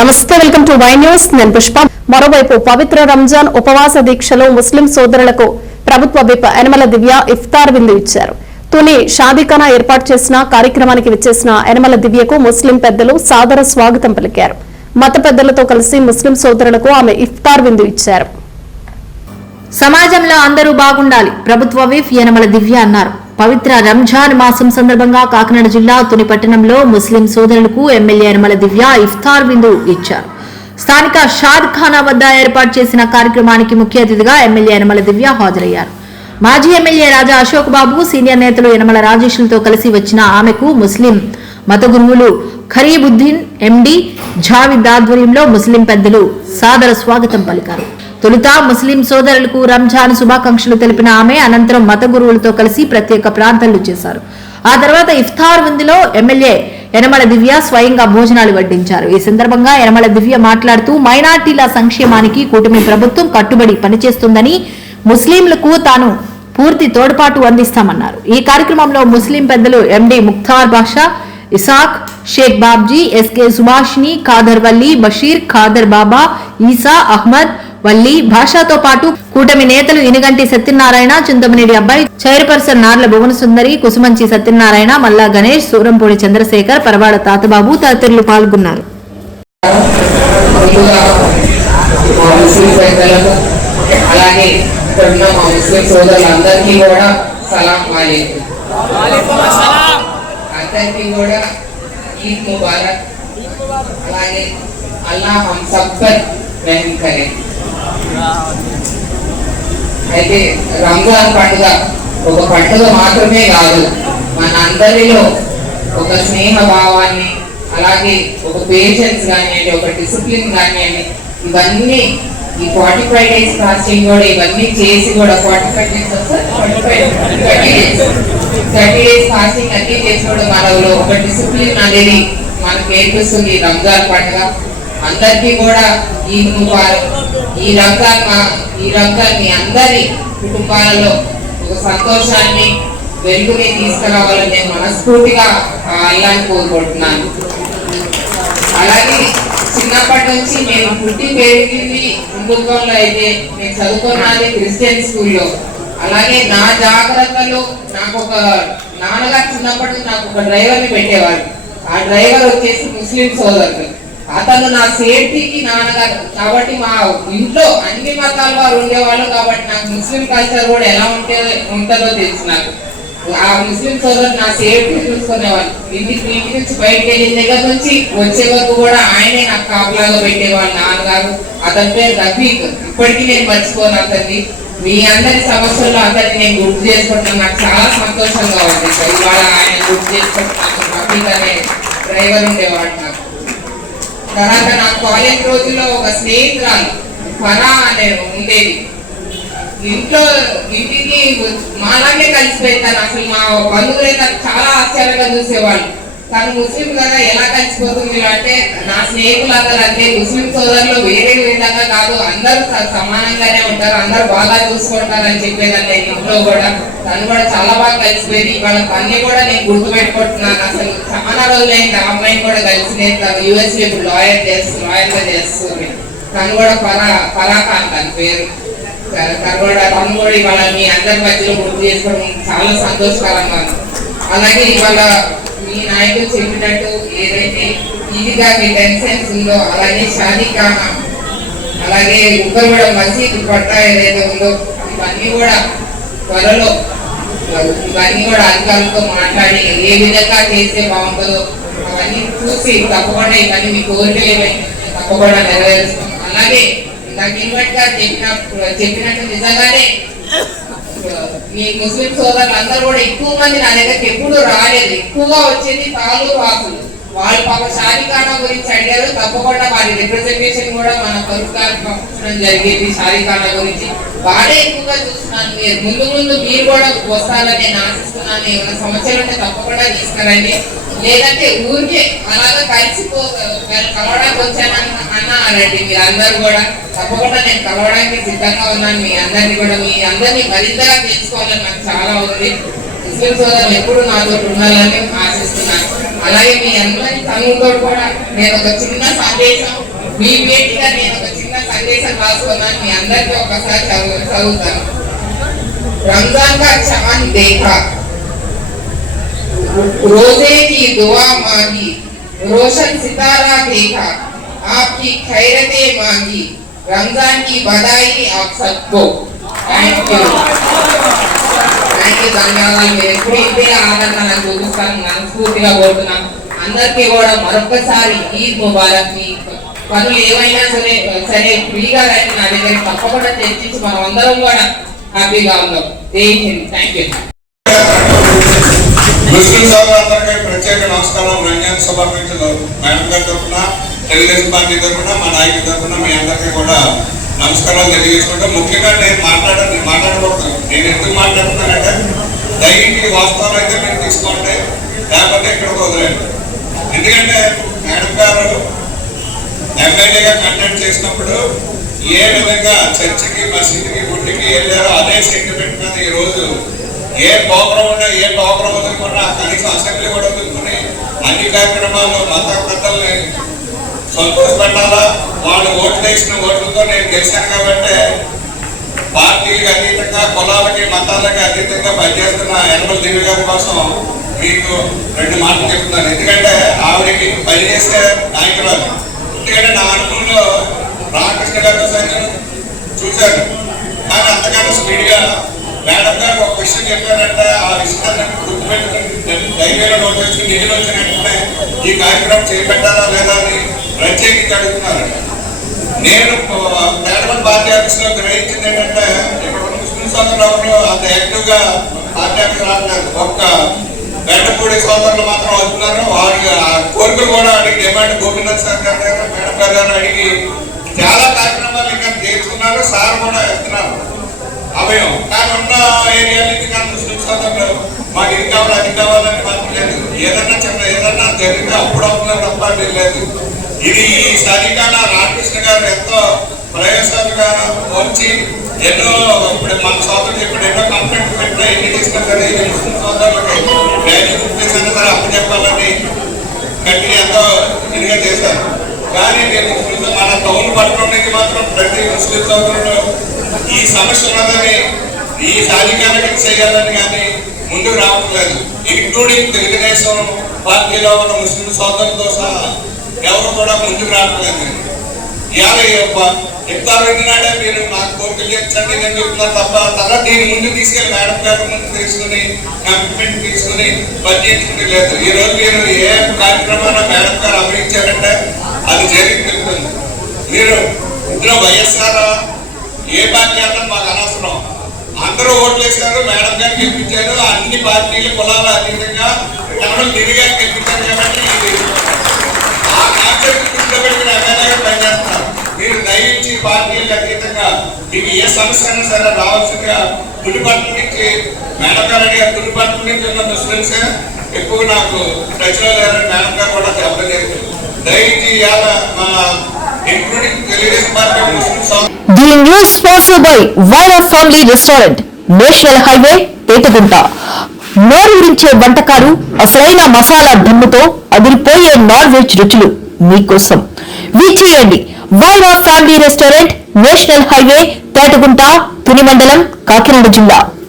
నమస్తే, welcome to Y news. నేను పుష్ప. మరోవైపు పవిత్ర రంజాన్ ఉపవాస దీక్షలో ముస్లిం సోదరులకు ప్రభుత్వ విప్ యనమల దివ్య ఇఫ్తార్ విందు ఇచ్చారు. తుని షాదీఖానా ఏర్పాటు చేసిన కార్యక్రమానికి విచ్చేసిన యనమల దివ్యకు ముస్లిం పెద్దలు సాదర స్వాగతం పలికారు. మత పెద్దలతో కలిసి ముస్లిం సోదరులకు ఆమె ఇఫ్తార్ విందు ఇచ్చారు. సమాజంలో అందరూ బాగుండాలి, ప్రభుత్వ విప్ యనమల దివ్య అన్నారు. పవిత్ర రంజాన్ మాసం సందర్భంగా కాకినాడ జిల్లా తుని పట్టణంలో ముస్లిం సోదరులకు ఎమ్మెల్యే యనమల దివ్య ఇఫ్తార్ విందు ఇచ్చారు. స్థానిక షాద్ఖానా వద్ద ఏర్పాటు చేసిన కార్యక్రమానికి ముఖ్య అతిథిగా ఎమ్మెల్యే యనమల దివ్య హాజరయ్యారు. మాజీ ఎమ్మెల్యే రాజా అశోక్ బాబు, సీనియర్ నేతలు యనమల రాజేష్లతో కలిసి వచ్చిన ఆమెకు ముస్లిం మత గురువులు ఖరీబుద్దీన్ ఎండి జావిద్ ఆధ్వర్యంలో ముస్లిం పెద్దలు సాదర స్వాగతం పలికారు. తొలుత ముస్లిం సోదరులకు రంజాన్ శుభాకాంక్షలు తెలిపిన ఆమె అనంతరం మత గురువులతో కలిసి ప్రత్యేక ప్రార్థనలు చేశారు. ఆ తర్వాత ఇఫ్తార్ విందులో ఎమ్మెల్యే యనమల దివ్య స్వయంగా భోజనాలు వడ్డించారు. ఈ సందర్భంగా యనమల దివ్య మాట్లాడుతూ మైనార్టీల సంక్షేమానికి కూటమి ప్రభుత్వం కట్టుబడి పనిచేస్తుందని, ముస్లింలకు తాను పూర్తి తోడ్పాటు అందిస్తామన్నారు. ఈ కార్యక్రమంలో ముస్లిం పెద్దలు ఎండి ముఖ్తార్ బాషా, ఇసాక్, షేక్ బాబ్జీ, ఎస్కే సుభాష్ని, ఖాదర్ వల్లి, బషీర్, ఖాదర్ బాబా, ఈసా, అహ్మద్ వల్లి, భాషతో పాటు కూటమి నేతలు ఇనుగంటి సత్యనారాయణ, చింతమనేడి అబ్బాయి, చైర్పర్సన్ నార్ల భువన సుందరి, కుసుమంచి సత్యనారాయణ, మల్లా గణేష్, సూరంపూడి చంద్రశేఖర్, పరవాడ తాతబాబు తదితరులు పాల్గొన్నారు. అయితే రంజాన్ పండుగ ఒక పండుగ మాత్రమే కాదు, మన అందరిలో ఒక స్నేహ భావాన్ని, అలాగే ఒక పేషెన్స్ కానివ్వండి, ఒక డిసిప్లిన్ కానివ్వండి, ఇవన్నీ ఈ 45 days ఫాస్టింగ్ కూడా ఇవన్నీ చేసి కూడా 30 days ఫాస్టింగ్ అన్ని చేసి కూడా మనలో ఒక డిసిప్లిన్ అనేది మనకు నేర్పిస్తుంది రంజాన్ పండుగ. అందరికీ కూడా ఈద్ ముబారక్. ఈ రంజాన్ మీ అందరి కుటుంబాలలో ఒక సంతోషాన్ని, వెలుగుని తీసుకురావాలని నేను మనస్ఫూర్తిగా అల్లాని కోరుకుంటున్నాను. అలాగే చిన్నప్పటి నుంచి నేను పుట్టి పెరిగింది హిందుత్వంలో, అయితే నేను చదువుకున్నది క్రిస్టియన్ స్కూల్లో. అలాగే నా జాగ్రత్తలు, నాకు ఒక నాన్నగారు చిన్నప్పటి నుంచి నాకు ఒక డ్రైవర్ని పెట్టేవారు. ఆ డ్రైవర్ వచ్చేసి ముస్లిం సోదరుడు. అతను నా సేఫ్టీకి నాన్నగారు కాబట్టి మా ఇంట్లో అన్ని మతాల వారు ఉండేవాళ్ళు కాబట్టి నాకు ముస్లిం కల్చర్ కూడా ఎలా ఉంటుందో తెలుసు. నాకు ఆ ముస్లిం సోదరు నా సేఫ్టీ చూసుకునేవాళ్ళు. ఇంటి నుంచి బయటకు వెళ్ళిన దగ్గర నుంచి వచ్చే వరకు కూడా ఆయనే నాకు కాపులాగా పెట్టేవాళ్ళు నాన్నగారు. అతని పేరు రఫీక్. ఇప్పటికీ నేను మర్చిపోను అతన్ని. మీ అందరి సమస్యల్లో అందరినీ నేను గుర్తు చేసుకుంటున్నాను. నాకు చాలా సంతోషంగా ఉంది ఇవాళ ఆయన గుర్తు చేసుకుంటున్నాను. రఫీక్ అనే డ్రైవర్ ఉండేవాడు నాకు. తర్వాత నా కాలేజ్ రోజుల్లో ఒక స్నేహితురాలు ఫరా అనే ఉండేది. ఇంటికి మాలాగే కలిసిపోయింది. అసలు మా బంధువులే నాకు చాలా ఆశ్చర్యంగా చూసేవాళ్ళు. తను ముస్లిం కదా ఎలా కలిసిపోతుంది అంటే, నా స్నేహితులు అందరూ అంటే ముస్లిం సోదరులు వేరే విధంగా కాదు, అందరూ సమానంగానే ఉంటారు, అందరూ బాగా చూసుకుంటారు అని చెప్పేదాన్ని. ఇంట్లో కూడా తను కూడా చాలా బాగా కలిసిపోయింది. వాళ్ళ పని కూడా నేను గుర్తుపెట్టుకుంటున్నాను. అసలు చాలా రోజులైంది ఆ అమ్మాయిని కూడా కలిసి. నేను యూఎస్లో ఇప్పుడు లాయర్గా చేస్తుంది. తను కూడా ఫరాఖాన్ తన పేరు. తను కూడా ఇవాళ మీ అందరి మధ్యలో గుర్తు చేసుకోవడం చాలా సంతోషకరంగా. అలాగే ఇవాళ మీ నాయకులు చెప్పినట్టు ఏదైతే ఈద్గా మీ టెన్షన్స్ ఉందో, అలాగే షాదీఖానా, అలాగే ఉగ్గరగూడ మసీద్ పట్టా ఏదైతే ఉందో ఇవన్నీ కూడా త్వరలో ఇవన్నీ కూడా అధికారులతో మాట్లాడి ఏ విధంగా చేస్తే బాగుంటుందో అవన్నీ చూసి తప్పకుండా ఇవన్నీ మీ కోరికలు ఏమైనా తప్పకుండా నెరవేరుస్తాం. అలాగే నాకు ఇన్వైట్ గా చెప్పినట్టు నిజంగానే మీ ముస్లిం సోదరులు అందరూ కూడా ఎక్కువ మంది నా దగ్గరికి ఎప్పుడు రాలేదు. ఎక్కువగా వచ్చేది తాలూరు వాసులు. వాళ్ళు పాప షాదీఖానా గురించి అడిగారు. తప్పకుండా వారి రిప్రజెంటేషన్ కూడా మన ప్రభుత్వానికి పంపించడం జరిగింది. షాదీఖానా గురించి బాగా ఎక్కువగా చూస్తున్నాను. ముందు మీరు కూడా వస్తారని నేను ఆశిస్తున్నాను. ఏమైనా సమస్యలు ఉంటే తప్పకుండా తీసుకురండి. లేదంటే ఊరికే అలాగా కలవడానికి వచ్చానని అన్నారండి. మీరు అందరూ కూడా తప్పకుండా నేను కలవడానికి సిద్ధంగా ఉన్నాను. మీ అందరినీ మరింతగా తెలుసుకోవాలని నాకు చాలా ఉంది. ముస్లిం సోదరులు ఎప్పుడు నాతో ఉండాలని ఆశిస్తున్నాను. అలాగే మీ అందరి తనుతో కూడా నేను ఒక చిన్న సందేశం మీ పేటిగా నేను ఒక చిన్న సందేశం రాసుకున్నాను. మీ అందరికీ ఒకసారి చదువుతాను. रमजान का चांद देखा, रोजे की दुआ मांगी, रोशन सितारा देखा, आपकी खैरतें मांगी, रमजान की बधाई आप सबको. थैंक यू ధన్యవాదాలు. మీరు ఎప్పుడు ఇంతే ఆదరణ నాకు చూపిస్తాను మనస్ఫూర్తిగా కోరుతున్నాను. అందరికీ కూడా మరొకసారి ఈద్ ముబారక్. మీ పనులు ఏమైనా సరే ఫ్రీగా రండి నా దగ్గర, తప్పకుండా చర్చించి మనం అందరం కూడా హ్యాపీగా ఉన్నాం. జై హింద్. Thank you. ముస్లిం సోదరులందరికీ ప్రత్యేక నమస్కారం. రంజాన్ శుభాకాంక్షలు. మేడం గారి తరఫున, తెలుగుదేశం పార్టీ తరఫున, మా నాయకుడి తరఫున మీ అందరికీ కూడా నమస్కారాలు తెలియజేసుకుంటూ, ముఖ్యంగా నేను మాట్లాడకూడదు. నేను ఎందుకు మాట్లాడుతున్నానంటే దయచేసి వాస్తవాలు అయితే మీరు తీసుకోండి, లేకపోతే ఇక్కడికి వదిలేండి. ఎందుకంటే మేడం గారు ఎమ్మెల్యేగా కంటెంట్ చేసినప్పుడు ఏ విధంగా చర్చికి, మసీదుకి, గుడికి వెళ్ళారో అదే సెంటిమెంట్ మీద ఈ రోజు ఏ ప్రోగ్రాం ఉన్నా, ఏ ప్రోగ్రాం వదులుకున్నా, కనీసం అసెంబ్లీ కూడా వదులుకుని అన్ని కార్యక్రమాలు మత పెద్దల్ని సంతోషపెట్టాలా. వాళ్ళు ఓట్లు వేసిన ఓట్లతో నేను గెలిచాను కాబట్టి పార్టీలకు అతీతంగా, కులాలకి, మతాలకి అతీతంగా పనిచేస్తున్న యనమల దివ్య గారి కోసం మీకు 2 మాటలు చెప్తున్నాను. ఎందుకంటే ఆవిడకి పనిచేసే నాయకురాలు. ఎందుకంటే నా అనుభవంలో రామకృష్ణ గారితో సైతం చూశాను, కానీ అంతకన్నా స్పీడ్గా మేడం గారు ఒక విషయం చెప్పారంటే ఆ విషయాన్ని గుర్తుపెట్టుకుని ధైర్యంగా నోట్ చేసుకుని నిధులు వచ్చినట్టుంటే ఈ కార్యక్రమం చేపట్టారా లేదా అని ప్రత్యేకించి అడుగుతున్నారు. నేను పేదపల్లి పార్టీ ఆఫీస్లో గ్రహించింది ఏంటంటే ఇక్కడ ముస్లిం సోదరులు అంత యాక్టివ్గా పార్టీ ఆఫీస్ రావట్లేదు. ఒక్క బెండపూడి సోదరులు మాత్రం వస్తున్నారు. వారి కోరికలు కూడా అడిగి డిమాండ్ గోపీనాథ్ సార్ గారి దగ్గర, మేడం గారు అడిగి చాలా కార్యక్రమాలు ఇంకా తీర్చుకున్నారు. సార్ కూడా ఇస్తున్నారు అభయం. కానీ ఉన్న ఏరియా నుంచి కానీ ముస్లిం సోదరులు మాకు ఇది కావాలి, అది కావాలని మాత్రం లేదు. ఏదన్నా జరిగితే అప్పుడు అవుతున్నారు తప్ప లేదు. ఇది ఈ సరికాల రామకృష్ణ గారు ఎంతో ప్రయాసాలుగా వచ్చి ఎన్నో ఇప్పుడు మన సోదరులు ఇప్పుడు ఎన్నో కంప్లైంట్ పెట్టినా ఎన్ని చేసినా సరే ఇది ముస్లిం సోదరులకి వ్యాధి గుర్తించినా సరే అప్పు చెప్పాలని కట్టి ఎంతో ఇదిగా చేశారు. కానీ నేను మన టౌన్ పట్టణం నుంచి మాత్రం ప్రతి ముస్లిం సోదరులు ఈ సమస్య ఉన్నదని, ఈ సాధికారికత చేయాలని కానీ ముందుకు రావట్లేదు. ఇంక్లూడింగ్ తెలుగుదేశం పార్టీలో ఉన్న ముస్లిం సోదరులతో సహా ఎవరు కూడా ముందుకు రావట్లేదు. ఇవాళ ఇఫ్తార్ వెళ్ళినాడే మీరు నాకు కోరికలు చేర్చండి నేను చెప్తున్నారు తప్ప తర్వాత దీన్ని ముందు తీసుకెళ్ళి మేడం గారి ముందు తీసుకుని కమిట్మెంట్ తీసుకుని పనిచేసుకుని లేదు. ఈ రోజు మీరు ఏ కార్యక్రమాన్ని మేడం గారు అమరించారంటే అది జరిగి తెలుస్తుంది. మీరు ఇందులో వైఎస్ఆర్ ఏ పార్టీ అన్నది మాకు అనవసరం. అందరూ ఓట్లు వేశారు, మేడం గారు గెలిపించారు. అన్ని పార్టీలు కులాల అతీతంగా నిధి గారు గెలిపించారు కాబట్టి ఆ కాన్సెప్ట్ కూర్చోబెట్టుకుని ఎమ్మెల్యేగా పనిచేస్తున్నారు. మీరు దయించి పార్టీలకు అతీతంగా మీకు ఏ సమస్య అయినా సరే రావాల్సిందిగా తుడిపట్ల నుంచి మేడం గారు అడిగారు. తుడిపట్ల నుంచి ఉన్న ముస్లింస్ ఎక్కువ నాకు టచ్లో లేరని మేడం గారు కూడా చెప్పడం జరిగింది. దయించి ఇవాళ మన including Telugu Desam party Muslim The news sponsored by Vaira Family Restaurant, national highway, Petagunta. నోరూరించే వంటకాలు, అసలైన మసాలా దమ్ముతో అదిరిపోయే నాన్ వెజ్ రుచులు మీకోసం. విచ్చేయండి Vaira family restaurant, national highway, Petagunta, Tuni మండలం, కాకినాడ జిల్లా.